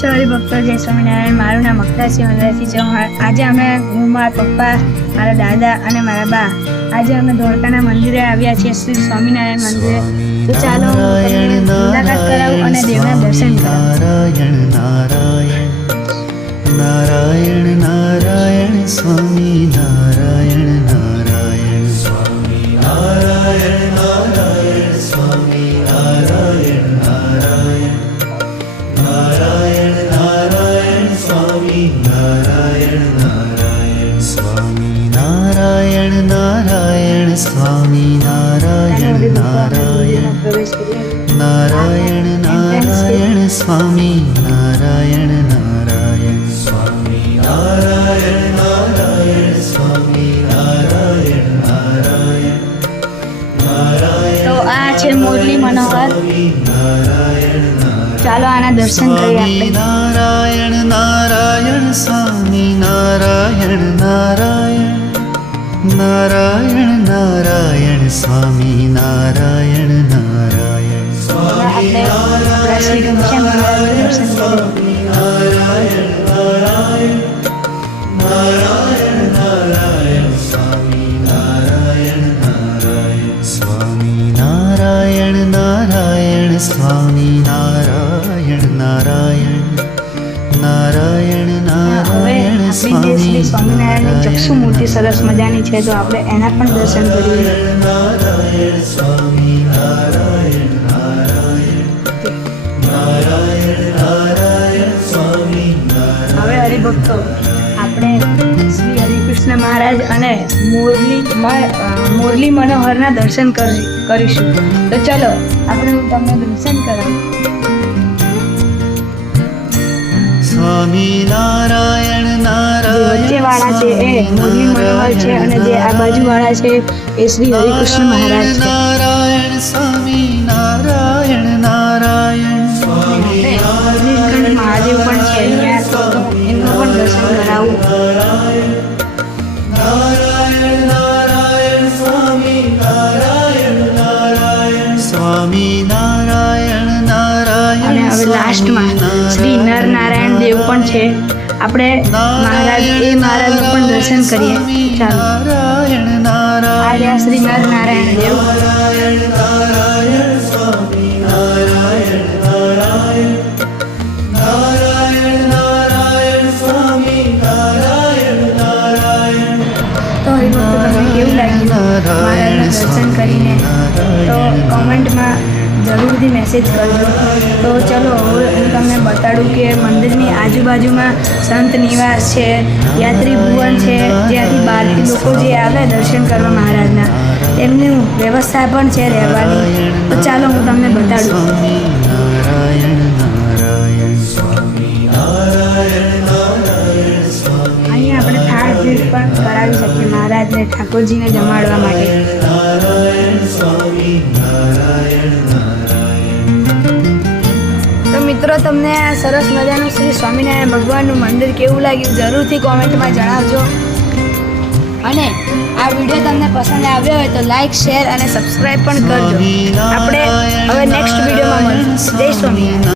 છો હરિભક્તો, જય સ્વામિનારાયણ। મારું નામ અક્ષરાસિંહ વનરાજસિંહ ચૌહાણ। આજે અમે હું, મારા પપ્પા, મારા દાદા અને મારા બા આજે અમે ધોળકાના મંદિરે આવ્યા છીએ, શ્રી સ્વામિનારાયણ મંદિરે। તો ચાલો હું તમને મુલાકાત કરાવું અને દેવના દર્શન કરાવું। નારાયણ નારાયણ સ્વામી નારાયણ નારાયણ સ્વામી નારાયણ નારાયણ સ્વામી નારાયણ નારાયણ નારાયણ નારાયણ સ્વામી નારાયણ નારાયણ સ્વામી નારાયણ નારાયણ સ્વામી નારાયણ નારાયણ નારાયણ નારાયણ સ્વામી નારાયણ નારાયણ સ્વામી નારાયણ નારાયણ સ્વામી નારાયણ નારાયણ નારાયણ। તો આ છે મુરલી મનોહર, ચાલો આના દર્શન કરીએ આપણે। નારાયણ નારાયણ સ્વામી નારાયણ નારાયણ નારાયણ નારાયણ સ્વામી નારાયણ નારાયણ સ્વામી આપણે શ્રી ઘનશ્યામ મહારાજનું દર્શન કરીએ। નારાયણ નારાયણ નારાયણ નારાયણ સ્વામી નારાયણ નારાયણ સ્વામી નારાયણ નારાયણ સ્વામી નારાયણ નારાયણ નારાયણ નારાયણ આપણી જે શ્રી સ્વામિનારાયણની ચક્ષુ મૂર્તિ સરસ મજાની છે, તો આપણે એના પણ દર્શન કરીએ। નારાયણ સ્વામી નારાયણ નારાયણ નારાયણ નારાયણ સ્વામી હવે હરિભક્તો, આપણે શ્રી હરિકૃષ્ણ મહારાજ અને મુરલી મનોહરના દર્શન કરીશું। તો ચલો આપણે હું તમને દર્શન કરાવું। સ્વામી નારાયણ જે નારાયણ વચ્ચેવાળા છે એ મુરલી મનોહર છે અને જે આ બાજુવાળા છે એ શ્રી હરિકૃષ્ણ મહારાજ છે। નારાયણ સ્વામી નારાયણ નારાયણ સ્વામી નીલકંઠ મહાદેવ પણ છે અહીંયા, તો એમનું પણ દર્શન કરાવું। નારાયણ નારાયણ સ્વામી નારાયણ નારાયણ સ્વામી નારાયણ નારાયણ અને હવે લાસ્ટમાં શ્રી નરનારાયણ દેવ પણ છે, આપણે મહારાજનું પણ દર્શન કરીએ। ચાલો, નારાયણ નારાયણ આ રહ્યા શ્રી નરનારાયણ દેવ। નારાયણ નારાયણ સ્વામી નારાયણ નારાયણ નારાયણ નારાયણ સ્વામી નારાયણ નારાયણ। તો હરિભક્તો, તમને કેવું લાગ્યું મહારાજના દર્શન કરીને? તો કોમેન્ટમાં જરૂરથી મેસેજ કરજો। તો ચલો હવે હું તમને બતાડું કે મંદિરની આજુબાજુમાં સંત નિવાસ છે, યાત્રી ભુવન છે, જ્યાંથી બહારથી લોકો જે આવે દર્શન કરવા મહારાજના, એમની વ્યવસ્થા પણ છે રહેવાની। તો ચાલો હું તમને બતાડું। નારાયણ નારાયણ સ્વામી નારાયણ નારાયણ સ્વામી અહીંયા આપણે થાળ ભેટ પણ કરાવી શકીએ મહારાજને, ઠાકોરજીને જમાડવા માટે। નારાયણ સ્વામી નારાયણ તો મિત્રો, તમને આ સરસ મજાનું શ્રી સ્વામિનારાયણ ભગવાનનું મંદિર કેવું લાગ્યું જરૂરથી કોમેન્ટમાં જણાવજો। અને આ વિડીયો તમને પસંદ આવ્યો હોય તો લાઈક, શેર અને સબસ્ક્રાઈબ પણ કરજો। આપણે હવે નેક્સ્ટ વિડીયોમાં મળીશું। જય સ્વામિનારાયણ।